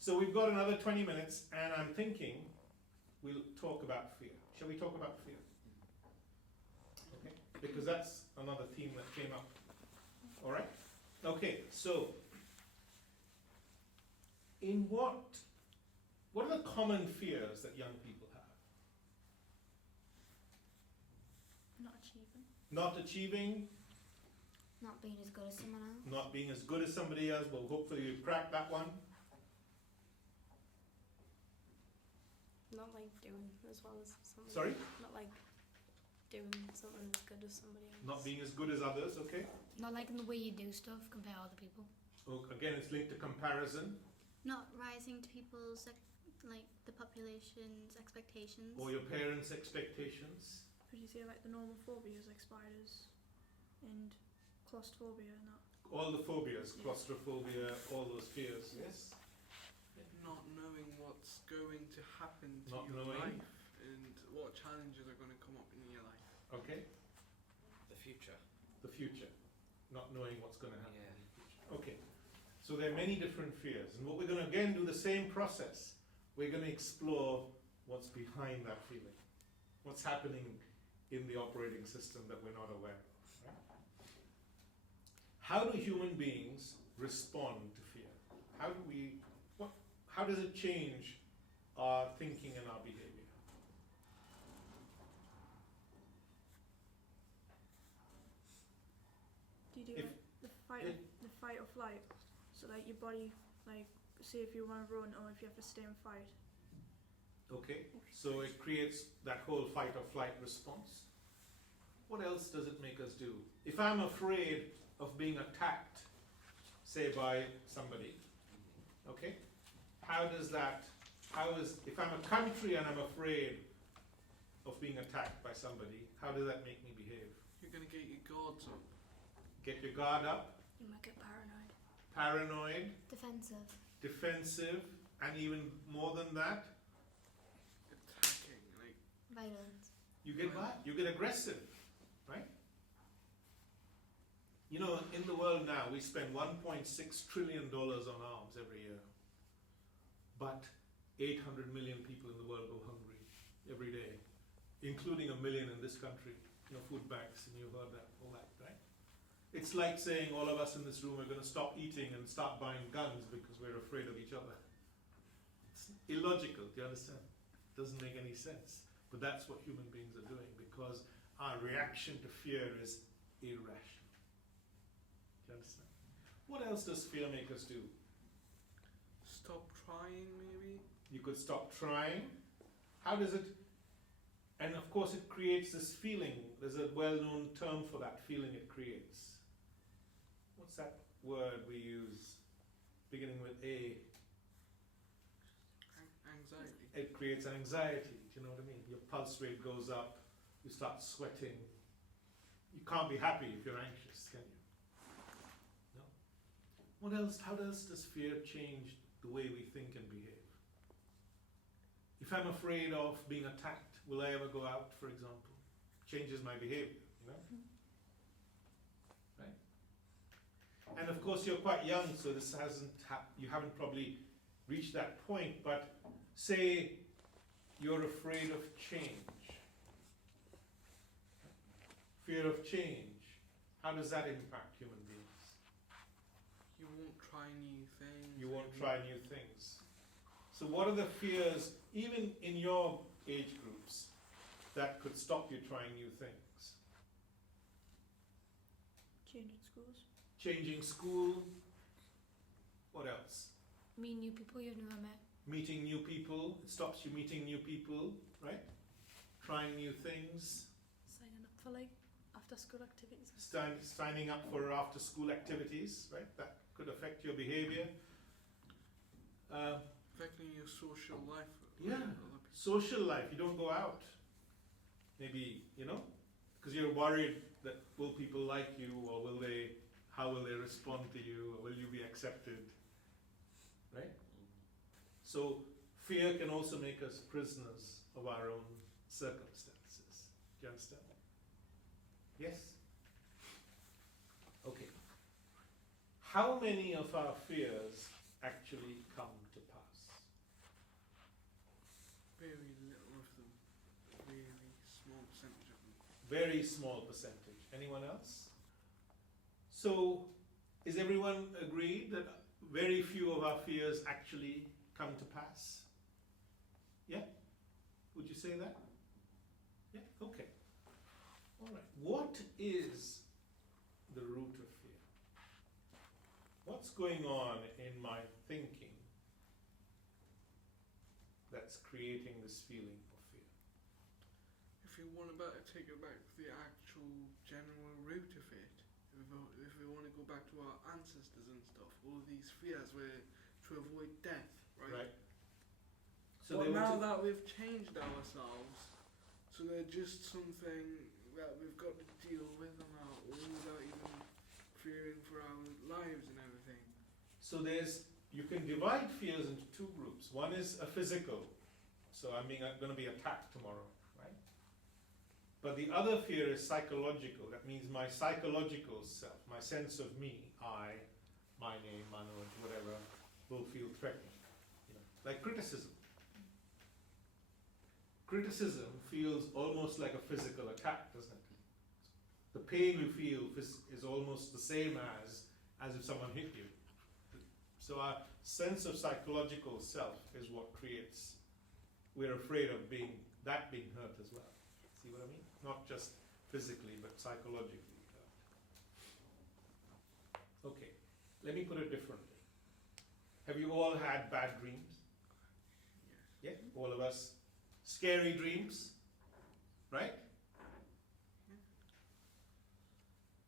So we've got another 20 minutes, and I'm thinking we'll talk about fear. Shall we talk about fear? Okay, because that's another theme that came up. All right? Okay, so what are the common fears that young people have? Not achieving. Not achieving, Not being as good as someone else. not being as good as somebody else. Well, hopefully you crack that one. Not like doing as well as somebody. Sorry? Not like doing something as good as somebody else. Not being as good as others, okay? Not liking the way you do stuff compared to other people. Oh, again, it's linked to comparison, Not rising to people's, like, the population's expectations. or your parents' expectations. Could you say like the normal phobias like spiders and claustrophobia and that? All the phobias, claustrophobia, all those fears, yes? Not knowing what's going to happen to Not your knowing. life and what challenges are going to come up in your life. Okay? The future. The future. Not knowing what's going to happen Yeah. in the future. Okay. So there are many different fears. And what we're going to again do the same process. We're going to explore what's behind that feeling. What's happening in the operating system that we're not aware of. Right? How do human beings respond to fear? How does it change our thinking and our behavior? Do you do If- like the fight or flight? So like your body, like say if you want to run or if you have to stay and fight. Okay, so it creates that whole fight or flight response. What else does it make us do? If I'm afraid of being attacked, say by somebody, okay, if I'm a country and I'm afraid of being attacked by somebody, how does that make me behave? You're going to get your guards up. Get your guard up, You might get paranoid. paranoid, Defensive. defensive, and even more than that, Attacking, like, Violent. you get what? You get aggressive, right? You know, in the world now, we spend $1.6 trillion on arms every year. But 800 million people in the world go hungry every day, including 1 million in this country. You know, food banks, and you heard that, all that, right? It's like saying all of us in this room are going to stop eating and start buying guns because we're afraid of each other. It's illogical, do you understand? It doesn't make any sense. But that's what human beings are doing because our reaction to fear is irrational. Do you understand? What else does fear make us do? stop trying, maybe. You could stop trying. How does it? And of course, it creates this feeling. There's a well-known term for that feeling it creates. What's that word we use, beginning with A? Anxiety. It creates an anxiety. Do you know what I mean? Your pulse rate goes up. You start sweating. You can't be happy if you're anxious, can you? No. What else? How else does fear change the way we think and behave? If I'm afraid of being attacked, will I ever go out, for example? Changes my behavior, you know? Right? And of course, you're quite young, so this you haven't probably reached that point, but say you're afraid of change. Fear of change. How does that impact human beings? You won't try new things. You won't try new things. So what are the fears, even in your age groups, that could stop you trying new things? Changing schools. Changing school. What else? Meet new people you've never met. Meeting new people. It stops you meeting new people, right? Trying new things. Signing up for like after school activities. Signing up for after school activities, right? That could affect your behavior. Affecting your social life. Yeah. with other people. Social life, you don't go out. Maybe, you know, because you're worried that will people like you, or how will they respond to you, or will you be accepted, right? So fear can also make us prisoners of our own circumstances. Do you understand? Yes? Okay. How many of our fears actually come to pass? Very little of them. Really small percentage of them. Very small percentage. Anyone else? So, is everyone agreed that very few of our fears actually come to pass? Yeah? Would you say that? Yeah? Okay. All right. What is the root of fear? What's going on in my thinking that's creating this feeling of fear? If you want to take it back to the actual general root of it, if we want to go back to our ancestors and stuff, all these fears were to avoid death, right? So But they now want to, that we've changed ourselves, so they're just something that we've got to deal with on our own without even fearing for our lives and everything. so you can divide fears into two groups. One is a physical, so I'm going to be attacked tomorrow, right? But the other fear is psychological. That means my psychological self, my sense of me, my name, Manoj, whatever, will feel threatened. Like criticism. Criticism feels almost like a physical attack, doesn't it? The pain we feel is almost the same as if someone hit you. So our sense of psychological self is what creates, we're afraid of being hurt as well. See what I mean? Not just physically, but psychologically hurt. Okay, let me put it differently. Have you all had bad dreams? Yeah, all of us. Scary dreams, right?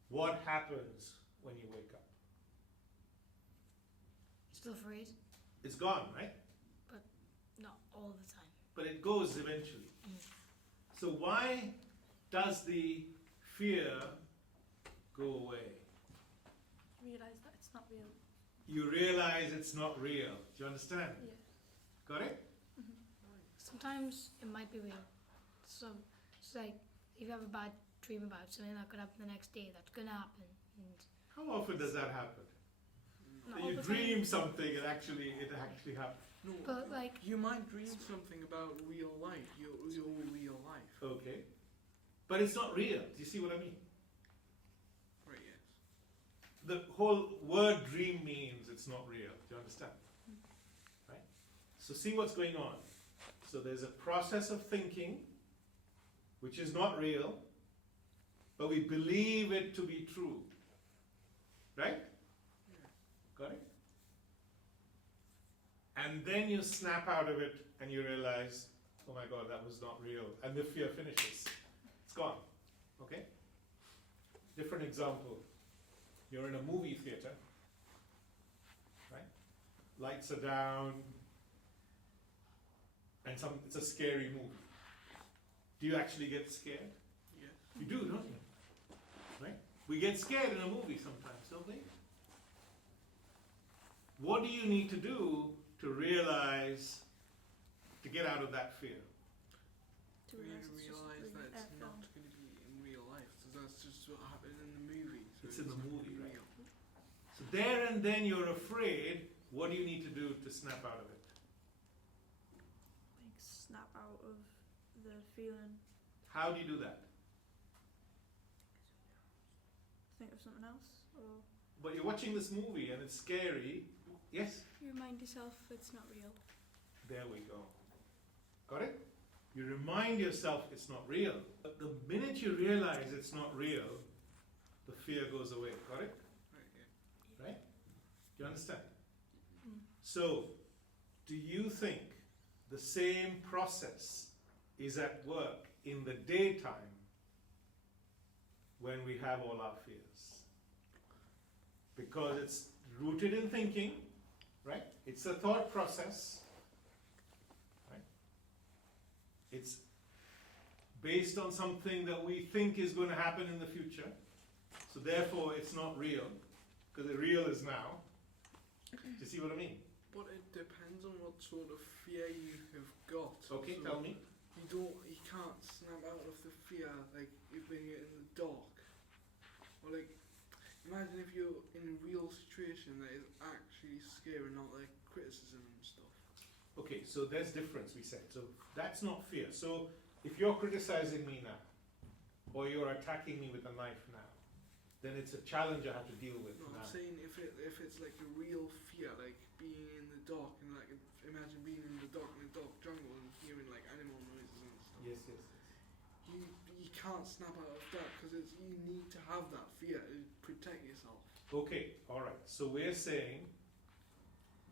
What happens when you wake up? Still afraid, It's gone, right? not all the time. But it goes eventually. Mm. So why does the fear go away? Realise that it's not real. You realize it's not real. Do you understand? Yeah. Got it? Sometimes it might be real. So it's like if you have a bad dream about something that could happen the next day, that's gonna happen. And How often does that happen? not That all you the dream time. something and it actually happens. No, But like you might dream something about real life, your real life. Okay. But it's not real. Do you see what I mean? Right, yes. The whole word dream means it's not real. Do you understand? Right? So see what's going on. So there's a process of thinking which is not real, but we believe it to be true. Right? Got it? And then you snap out of it and you realize, oh my God, that was not real. And the fear finishes. It's gone. Okay? Different example. You're in a movie theater, right? Lights are down, and it's a scary movie. Do you actually get scared? Yes. You do, don't you? Right? We get scared in a movie sometimes, don't we? What do you need to do to realize, to get out of that fear? To We realise it's just a realise dream. that it's not going to be in real life, so that's just what happened in the movie. So It's in the not movie, really right? real. So there and then you're afraid. What do you need to do to snap out of it? Like snap out of the feeling. How do you do that? Think of something else, or But you're watching this movie and it's scary. Yes? you remind yourself it's not real. There we go. Got it? You remind yourself it's not real. But the minute you realize it's not real, the fear goes away. Got it? Right, yeah. Right? Do you understand? Mm. So, do you think the same process is at work in the daytime when we have all our fears? Because it's rooted in thinking, right? It's a thought process, right? It's based on something that we think is going to happen in the future. So therefore it's not real, because the real is now. Do you see what I mean? But it depends on what sort of fear you have got. Okay, So tell me. You can't snap out of the fear like when you're in the dark. Or like, imagine if you're in a real situation that is actually scary, not like criticism and stuff. Okay, so there's difference, we said. So that's not fear. So if you're criticizing me now, or you're attacking me with a knife now, then it's a challenge I have to deal with No, now. I'm saying if it's like a real fear, like being in the dark and like imagine being in the dark jungle and hearing like animal noises and stuff. Yes, yes, yes. You can't snap out of that because you need to have that fear to protect yourself. Okay, all right. So we're saying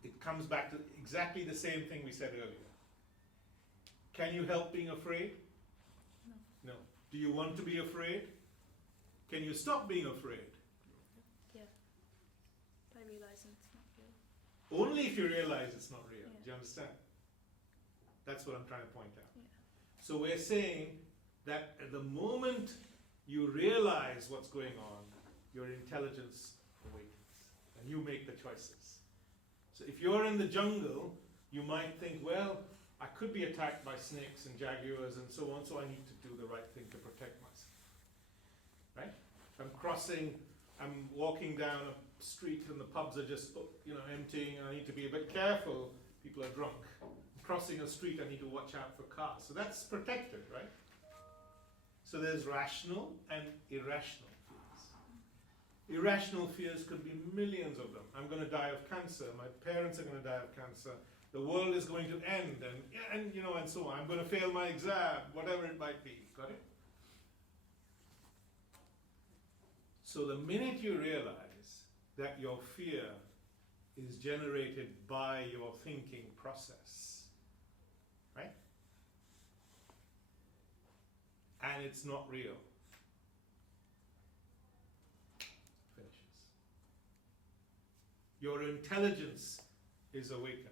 it comes back to exactly the same thing we said earlier. Can you help being afraid? No. No. Do you want to be afraid? Can you stop being afraid? By realising it's not real. Only if you realize it's not real. Yeah. Do you understand? That's what I'm trying to point out. Yeah. So we're saying that at the moment you realize what's going on, your intelligence awakens and you make the choices. So if you're in the jungle, you might think, well, I could be attacked by snakes and jaguars and so on, so I need to do the right thing to protect myself. Right? I'm walking down a street and the pubs are just, emptying and I need to be a bit careful. People are drunk. I'm crossing a street, I need to watch out for cars. So that's protected, right? So there's rational and irrational fears. Irrational fears could be millions of them. I'm going to die of cancer. My parents are going to die of cancer. The world is going to end, and so on. I'm going to fail my exam, whatever it might be. Got it? So the minute you realize that your fear is generated by your thinking process, right? And it's not real. Finishes. Your intelligence is awakened.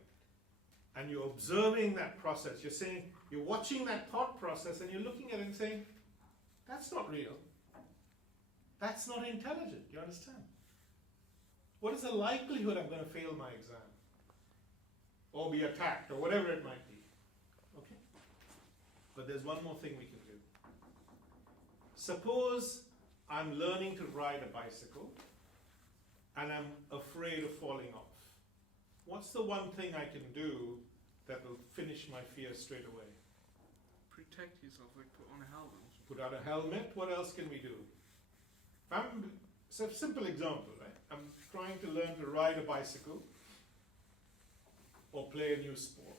And you're observing that process. You're watching that thought process and you're looking at it and saying, that's not real. That's not intelligent. You understand? What is the likelihood I'm going to fail my exam? Or be attacked, or whatever it might be. Okay? But there's one more thing we can do. Suppose I'm learning to ride a bicycle and I'm afraid of falling off. What's the one thing I can do that will finish my fear straight away? Protect yourself, like put on a helmet. Put out a helmet. What else can we do? It's a simple example, right? I'm trying to learn to ride a bicycle or play a new sport.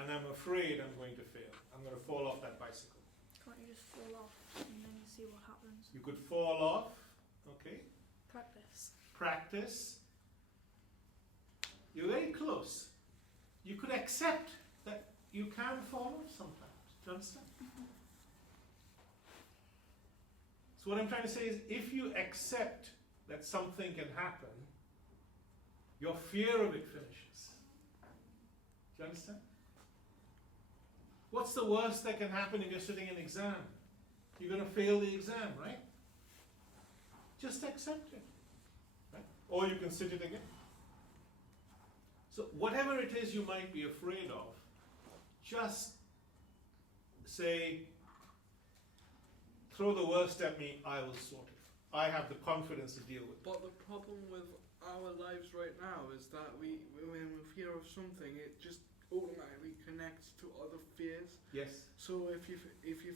And I'm afraid I'm going to fail. I'm going to fall off that bicycle. Can't you just fall off and then you see what happens? You could fall off, okay? Practice. You're very close. You could accept that you can fall off sometimes. Do you understand? So what I'm trying to say is, if you accept that something can happen, your fear of it finishes. Do you understand? What's the worst that can happen if you're sitting an exam? You're going to fail the exam, right? Just accept it. Right? Or you can sit it again. So whatever it is you might be afraid of, just say, throw the worst at me, I will sort it. I have the confidence to deal with it. But the problem with our lives right now is that when we fear of something, it just automatically connects to other fears. Yes. So if you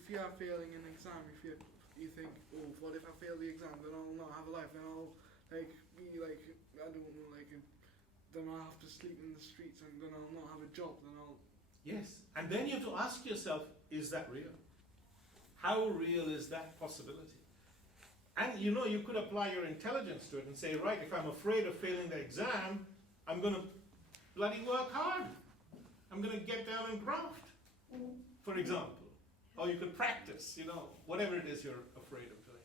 fear failing an exam, you think, oh, what if I fail the exam? Then I'll not have a life. Then I'll be like, I don't know, then I'll have to sleep in the streets, and then I'll not have a job. Then I'll. Yes. And then you have to ask yourself, is that real? How real is that possibility? And you could apply your intelligence to it and say, right, if I'm afraid of failing the exam, I'm going to bloody work hard. I'm going to get down and graft, for example. Or you could practice, whatever it is you're afraid of doing.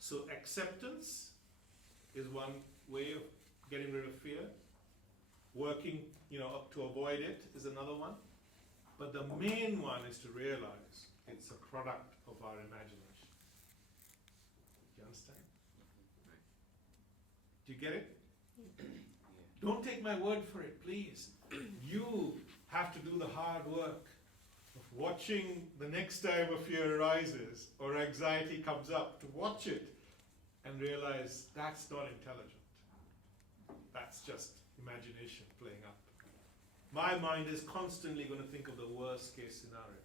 So acceptance is one way of getting rid of fear. Working, up to avoid it is another one. But the main one is to realize it's a product of our imagination. Do you understand? Do you get it? Don't take my word for it, please. You have to do the hard work of watching the next time a fear arises or anxiety comes up, to watch it and realize that's not intelligent. That's just imagination playing up. My mind is constantly going to think of the worst case scenario.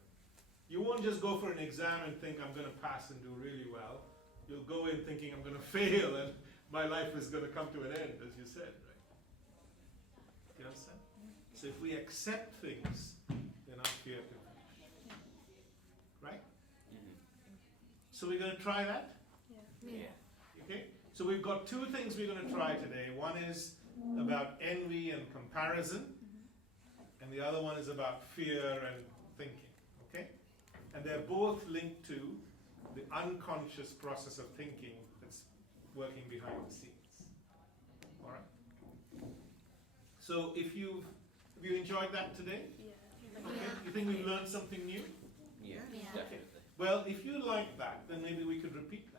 You won't just go for an exam and think I'm going to pass and do really well. You'll go in thinking I'm going to fail and my life is going to come to an end, as you said, right? Do you understand? So if we accept things, then our fear can vanish. Right? So we're going to try that? Yeah. Okay? So we've got two things we're going to try today. One is about envy and comparison, and the other one is about fear and thinking. Okay? And they're both linked to the unconscious process of thinking that's working behind the scenes. All right? So if you enjoyed that today? Yeah. Okay. Yeah. You think we've learned something new? Yeah, Yeah. definitely. Well, if you like that, then maybe we could repeat